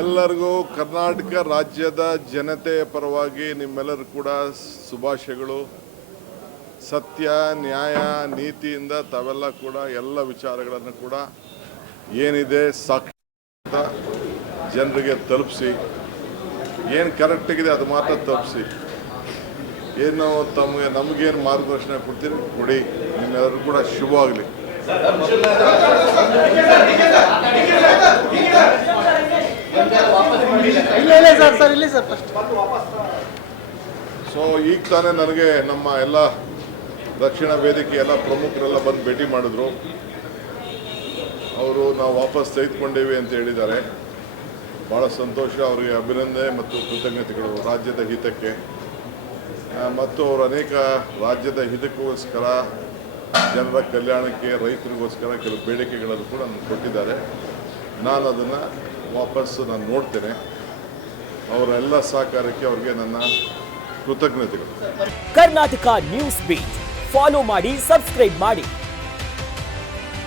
ಎಲ್ಲರಿಗೂ ಕರ್ನಾಟಕ ರಾಜ್ಯದ ಜನತೆಯ ಪರವಾಗಿ ನಿಮ್ಮೆಲ್ಲರೂ ಕೂಡ ಶುಭಾಶಯಗಳು. ಸತ್ಯ ನ್ಯಾಯ ನೀತಿಯಿಂದ ತಾವೆಲ್ಲ ಕೂಡ ಎಲ್ಲ ವಿಚಾರಗಳನ್ನು ಕೂಡ ಏನಿದೆ ಸಾಕ್ಷಿ ಜನರಿಗೆ ತಲುಪಿಸಿ, ಏನು ಕರೆಕ್ಟಾಗಿದೆ ಅದು ಮಾತ್ರ ತಲುಪಿಸಿ. ಏನು ನಮಗೇನು ಮಾರ್ಗದರ್ಶನ ಕೊಡ್ತೀರಿ ಕೊಡಿ. ನಿಮ್ಮೆಲ್ಲರೂ ಕೂಡ ಶುಭವಾಗಲಿ. ಸೊ ಈಗ ತಾನೇ ನನಗೆ ನಮ್ಮ ಎಲ್ಲ ದಕ್ಷಿಣ ವೇದಿಕೆ ಎಲ್ಲ ಪ್ರಮುಖರೆಲ್ಲ ಬಂದು ಭೇಟಿ ಮಾಡಿದ್ರು. ಅವರು ನಾವು ವಾಪಸ್ ತೆಗೆದುಕೊಂಡೇವೆ ಅಂತ ಹೇಳಿದ್ದಾರೆ. ಭಾಳ ಸಂತೋಷ. ಅವರಿಗೆ ಅಭಿನಂದನೆ ಮತ್ತು ಕೃತಜ್ಞತೆಗಳು ರಾಜ್ಯದ ಹಿತಕ್ಕೆ. ಮತ್ತು ಅವರು ಅನೇಕ ರಾಜ್ಯದ ಹಿತಕ್ಕೋಸ್ಕರ, ಜನರ ಕಲ್ಯಾಣಕ್ಕೆ, ರೈತರಿಗೋಸ್ಕರ ಕೆಲವು ಬೇಡಿಕೆಗಳನ್ನು ಕೂಡ ಕೊಟ್ಟಿದ್ದಾರೆ. ನಾನು ಅದನ್ನು ವಾಪಸ್ಸು ನೋಡ್ತೇನೆ. ಅವರೆಲ್ಲ ಸಹಕಾರಕ್ಕೆ ಅವರಿಗೆ ನನ್ನ ಕೃತಜ್ಞತೆಗಳು. ಕರ್ನಾಟಕ ನ್ಯೂಸ್ ಬೀಟ್ ಫಾಲೋ ಮಾಡಿ, ಸಬ್ಸ್ಕ್ರೈಬ್ ಮಾಡಿ.